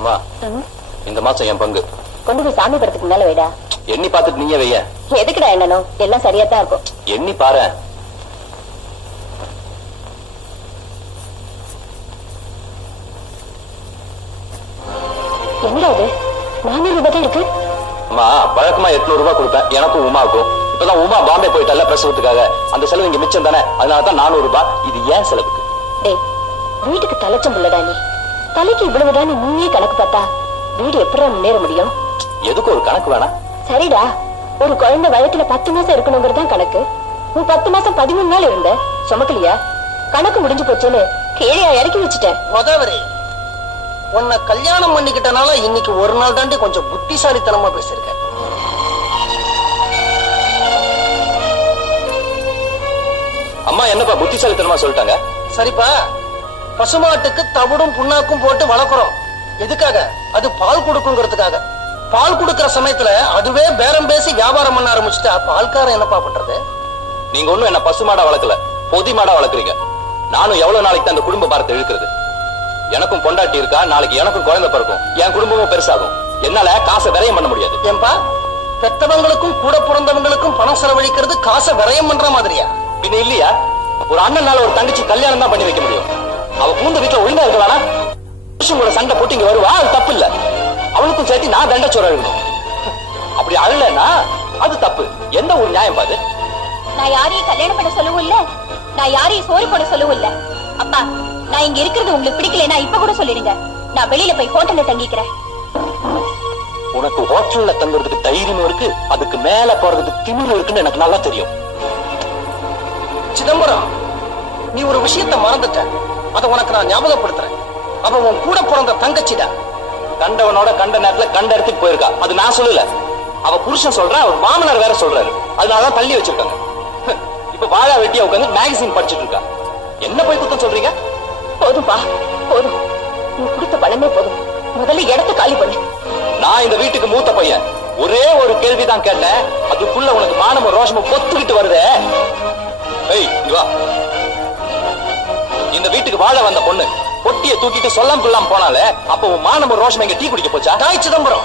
அம்மா இந்த மாசம் என் பங்கு கொண்டு போய் சாமி படத்துக்கு மேல வைடா. எண்ணி பார்த்துட்டு நீயே வைய. எதுக்குடா எண்ணனும்? எல்லாம் சரியா தான் இருக்கும். எண்ணி பாரு. என்னடா இது 400 ரூபாய் தான் இருக்கு. அம்மா வழக்கமா 800 ரூபாய் கொடுப்பேன் எனக்கும் உமாவுக்கும். இப்பதான் உமா பாம்பே போயிட்டல்ல பிரசவத்துக்காக. அந்த செலவு இங்க மிச்சம் தானே, அதனாலதான் 400 ரூபாய். இது ஏன் செலவுக்கு? டேய் வீட்டுக்கு தலைச்சம் புள்ளடா நீ. தலைக்கு இவ்வளவுதான் நீயே கணக்கு பார்த்தா வீடு எப்படி முன்னேற முடியும்? எதுக்கு ஒரு கணக்கு வேணா? சரிடா, ஒரு குழந்தை வயத்துல 10 மாசம் இருக்கணுங்கிறதான் கணக்கு. நீ 10 மாசம் 13 நாள் இருந்த சுமக்கலையா? கணக்கு முடிஞ்சு போச்சுன்னு கீழே இறக்கி வச்சுட்டேன். கோதாவரி, உன்னை கல்யாணம் பண்ணிக்கிட்டனால இன்னைக்கு ஒரு நாள் தாண்டி கொஞ்சம் புத்திசாலித்தனமா பேசிருக்க. அம்மா என்னப்பா புத்திசாலித்தனமா சொல்லிட்டாங்க? சரிப்பா, பசுமாட்டுக்கு தவிடும் புண்ணாக்கும் போட்டு வளர்க்குறோம். எதுக்காக? அது பால் கொடுக்குங்கிறதுக்காக. பால் கொடுக்கற சமயத்துல அதுவே பேரம் பேசி வியாபாரம் பண்ண ஆரம்பிச்சுட்டா பால்காரன் என்னப்பா பண்றது? நீங்க ஒண்ணும் என்ன பசு மாடா வளர்க்கல, பொதி மாடா வளர்க்குறீங்க. நானும் எவ்வளவு நாளைக்கு அந்த குடும்ப பாரத்தை இழுக்கிறது? எனக்கும் பொண்டாட்டி இருக்கா, நாளைக்கு எனக்கும் குழந்தை பிறக்கும், என் குடும்பமும் பெருசாகும். என்னால காசை விரயம் பண்ண முடியாது. ஏன்பா, பெத்தவங்களுக்கும் கூட பிறந்தவங்களுக்கும் பணம் செலவழிக்கிறது காசை விரயம் பண்ற மாதிரியா? பின்ன இல்லையா? ஒரு அண்ணனால ஒரு தங்கச்சி கல்யாணம் தான் பண்ணி வைக்க முடியும். அவ பூந்த வீட்டுல ஒழுங்கா இருக்க வேணா? புருஷங்களோட சண்டை போட்டு இங்க வருவா, அது தப்பு இல்ல. அவளுக்கும் சேர்த்து நான் தண்டச்சோர இருக்கணும். அப்படி அழலன்னா அது தப்பு. எந்த ஒரு நியாயம் பாது? நான் யாரையும் கல்யாணம் பண்ண சொல்லவும் இல்ல, நான் யாரையும் சோறு போட சொல்லவும் இல்ல. அப்பா, நான் இங்க இருக்கிறது உங்களுக்கு பிடிக்கலன்னா இப்ப கூட சொல்லிடுங்க. நான் வெளியில போய் ஹோட்டல்ல தங்கிக்கிறேன். உனக்கு ஹோட்டல்ல தங்குறதுக்கு தைரியம் இருக்கு, அதுக்கு மேல போறதுக்கு திமிரு இருக்குன்னு எனக்கு நல்லா தெரியும். சிதம்பரம், நீ ஒரு விஷயத்த மறந்துட்ட. அத உனக்கு நான் ஞாபகப்படுத்துறேன். அவ உன் கூட பிறந்த தங்கச்சிடா. கண்டவனோட கண்ட நேரத்துல கண்ட இடத்துக்கு போயிருக்கா. அது நான் சொல்லல, அவ புருஷன் சொல்ற, அவர் மாமனார் வேற சொல்றாரு. அதனாலதான் தள்ளி வச்சிருக்காங்க. இப்ப வாழா வெட்டியா உட்காந்து மேகசின் படிச்சுட்டு இருக்கா. என்ன போய் குத்தம் சொல்றீங்க? போதும்பா, போதும். நீ கொடுத்த பணமே போதும். முதல்ல இடத்த காலி பண்ணு. நான் இந்த வீட்டுக்கு மூத்த பையன். ஒரே ஒரு கேள்விதான் கேட்டேன், அதுக்குள்ள உனக்கு மானமும் ரோஷமும் பொத்துக்கிட்டு வருதே. ஏய், இங்க வா. இந்த வீட்டுக்கு வாழ வந்த பொண்ணு பொட்டியை தூக்கிட்டு சொல்லாம் கொள்ளாம போனாலே, அப்ப உன் மானமும் ரோஷம் எங்க டீ குடிக்க போச்சா? தாய் சிதம்பரம்,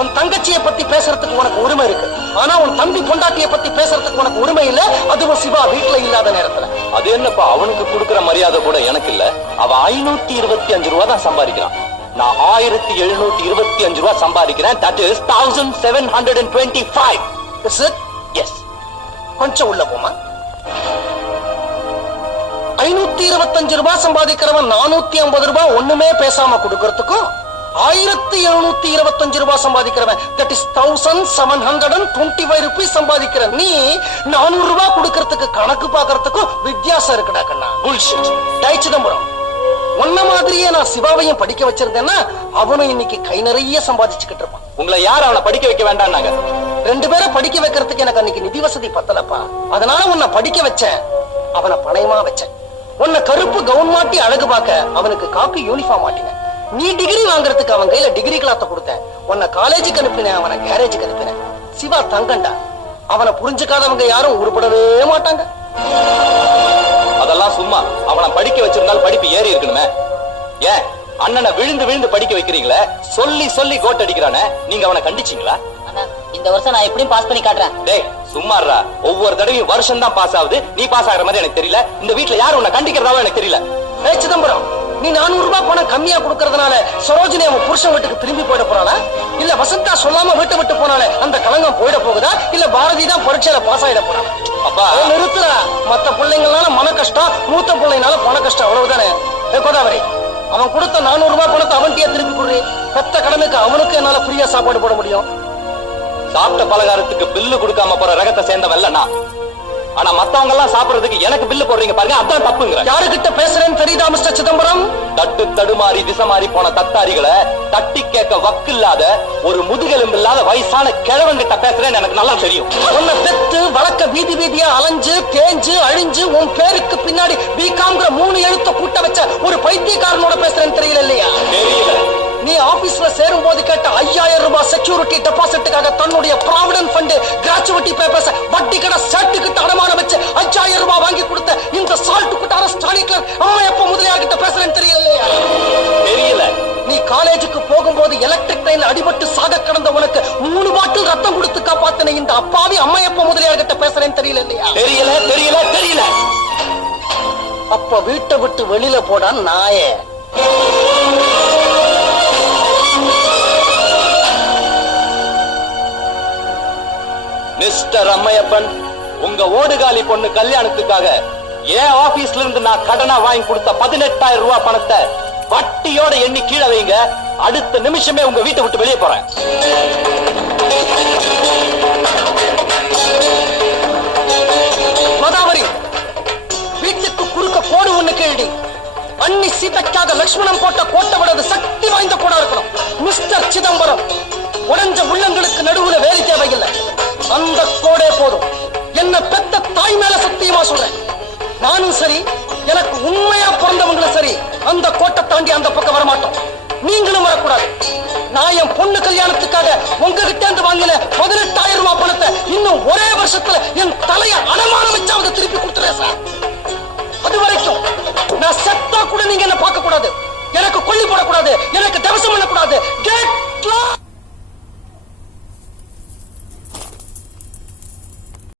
உன் தங்கச்சியை பத்தி பேசுறதுக்கு உனக்கு உரிமை இருக்கு. ஆனா உன் தம்பி பொண்டாட்டியை பத்தி பேசுறதுக்கு உனக்கு உரிமை இல்ல. அதுவும் சிவா வீட்டுல இல்லாத நேரத்துல. அது என்னப்பா, அவனுக்கு கொடுக்கற மரியாதை கூட எனக்கு இல்ல. அவ 525 ரூபா தான் சம்பாதிக்கிறான். நான் 1725 ரூபா சம்பாதிக்கிறேன். That is 1725. Is it? Yes. கொஞ்சம் உள்ள போமா. 525 ரூபாய் சம்பாதிக்கிறவன் 450 ரூபாய் ஒண்ணுமே பேசாம கொடுக்கறதுக்கும், 1725 ரூபாய் சம்பாதிக்கிறவன் that is 1725 ரூபாய் சம்பாதிக்கிற நீ 400 ரூபாய் கொடுக்கறதுக்கு கணக்கு பாக்குறதுக்கும் வித்தியாசம் இருக்குடா கண்ணா. Bullshit. டை சிதம்பரம், உன்ன மாதிரியே நான் சிவாவையும் படிக்க வச்சிருந்தேன்னா அவனும் இன்னைக்கு கை நிறைய சம்பாதிச்சுக்கிட்டு இருப்பான். உங்களை யார் அவனை படிக்க வைக்க வேண்டாம்னாங்க? 2 பேரை படிக்க வைக்கிறதுக்கு எனக்கு அன்னைக்கு நிதி வசதி பத்தலப்பா. அதனால உன்னை படிக்க வச்சேன், அவனை பணயமா வச்சேன். உன்னை கருப்பு கவுன் மாட்டி அழகு பார்க்க அவனுக்கு காக்கி யூனிஃபார்ம் மாட்டினேன். நீ டிகிரி வாங்குறதுக்கு அவன் கையில டிகிரி கிளாத்த கொடுத்தேன். உன்னை காலேஜுக்கு அனுப்பினேன், அவனை கேரேஜுக்கு அனுப்பினேன். சிவா தங்கண்டா, அவனை புரிஞ்சுக்காதவங்க யாரும் உருப்படவே மாட்டாங்க. அதெல்லாம் சும்மா. அவனை படிக்க வச்சிருந்தால் படிப்பு ஏறி இருக்கணுமே. ஏன் அண்ணனை விழுந்து விழுந்து படிக்க வைக்கிறீங்களே, சொல்லி சொல்லி கோட் அடிக்கிறானே, நீங்க அவனை கண்டிச்சீங்களா? இந்த வருஷம் நான் எப்படியும் பாஸ் பண்ணி காட்டுறேன். டேய் சும்மாறா, ஒவ்வொரு தடவையும் வருஷம் தான் பாஸ் ஆகுது. நீ பாஸ் ஆகிற மாதிரி எனக்கு தெரியல. இந்த வீட்டுல யாரும் உன்னை கண்டிக்கிறதாவோ எனக்கு தெரியல. ஏய் சிதம்பரம், நீ 400 ரூபாய் பணம் கம்மியா கொடுக்கறதுனால சரோஜினி அவன் புருஷன் வீட்டுக்கு திரும்பி போயிட போறாளா? இல்ல வசந்தா சொல்லாம வீட்டை விட்டு போனாலே அந்த களங்கம் போயிட போகுதா? இல்ல பாரதி தான் பரீட்சையில பாஸ் ஆயிட போறாளா? அப்பா நிறுத்துறா. மத்த பிள்ளைங்களால மன கஷ்டம், மூத்த பிள்ளைனால பண கஷ்டம், அவ்வளவுதானே. கோதாவரி, அவன் கொடுத்த 400 ரூபாய் பணத்தை அவன்கிட்டயே திருப்பி கொடுறி. பெத்த கடனுக்கு அவனுக்கு என்னால ஃப்ரீயா சாப்பாடு போட முடியும். சாப்பிட்ட பலகாரத்துக்கு பில்லு கொடுக்காம போற ரகத்தை சேர்ந்தவன் இல்ல நான். ஆனா மத்தவங்க எல்லாம் சாப்பிடுறதுக்கு எனக்கு பில்லு போடுறீங்க பாருங்க, அதான் தப்புங்கிற. யாருகிட்ட பேசுறேன்னு தெரியுதா மிஸ்டர் சிதம்பரம்? தட்டு தடுமாறி திசை மாறி போன தத்தாரிகளை தட்டி கேட்க வக்கு இல்லாத ஒரு முதுகெலும்பு இல்லாத வயசான கிழவன்கிட்ட பேசுறேன்னு எனக்கு நல்லா தெரியும். உன்னை பெத்து வழக்க வீதி வீதியா அலைஞ்சு தேஞ்சு அழிஞ்சு உன் பேருக்கு பின்னாடி பிகாம்ங்கிற 3 எழுத்த கூட்ட வச்ச ஒரு பைத்தியக்காரனோட பேசுறேன்னு தெரியல இல்லையா? தெரியல. நீ ஆபீஸ்ல சேரும் போது கேட்ட 5000 ரூபாய் செக்யூரிட்டி டெபாசிட்டுக்காக தன்னுடைய ப்ராவிடன்ட் ஃபண்ட் கிராச்சுவிட்டி பேப்பர்ஸ் வட்டி கடை செட்டுக்கிட்ட அடமான வச்சு 5000 ரூபாய் வாங்கி கொடுத்த இந்த சால்ட் குட்டார ஸ்டாலிக்லர் அம்மா எப்ப முதலியார் கிட்ட பேசுறேன்னு தெரியல இல்லையா? தெரியல. நீ காலேஜுக்கு அடிபட்டு சாக கிடந்த உனக்கு 3 பாட்டில் ரத்தம் கொடுத்து காப்பாத்தின இந்த அப்பாவி அம்மையப்ப முதலியார் கிட்ட பேசுறேன்னு தெரியல இல்லையா? தெரியல. அப்ப வீட்டை விட்டு வெளியில போடா நாயே. மிஸ்டர் அம்மையப்பன், உங்க ஓடுகாலி பொண்ணு கல்யாணத்துக்காக என் ஆபீஸ்ல இருந்து நான் கடனா வாங்கி கொடுத்த 18,000 ரூபாய் பணத்தை வட்டியோட எண்ணி கீழே வைங்க. அடுத்த நிமிஷமே உங்க வீட்டை விட்டு வெளியே போறேன். கோதாவரி, வீட்டுக்கு குறுக்க கோடு ஒண்ணு கேள்வி. அண்ணி சீதைக்காக லட்சுமணன் போட்ட கோட்டை விட சக்தி வாய்ந்த கோடா இருக்கணும். மிஸ்டர் சிதம்பரம், உடைஞ்ச உள்ளங்களுக்கு நடுவுல வேலை தேவையில்லை. அந்த கோடே போதும். என்ன பெத்த தாய் மேல சத்தியமா சொல்றேன். நானும் சரி, எனக்கு உண்மையா பிறந்தவங்களும் சரி, அந்த கோட்டை தாண்டி அந்த பக்கம் வரமாட்டோம். நீங்களும் வரக்கூடாது. நான் என் பொண்ணு கல்யாணத்துக்காக உங்ககிட்ட இருந்து வாங்கின 18,000 ரூபாய் பணத்தை இன்னும் ஒரே வருஷத்துல என் தலைய அடமானம் வச்சாவது திருப்பி கொடுத்துறேன் சார். அது வரைக்கும் நான் செத்தா கூட நீங்க என்ன பார்க்க கூடாது. எனக்கு கொல்லி போடக்கூடாது. எனக்கு தவசம் பண்ணக்கூடாது. Get lost.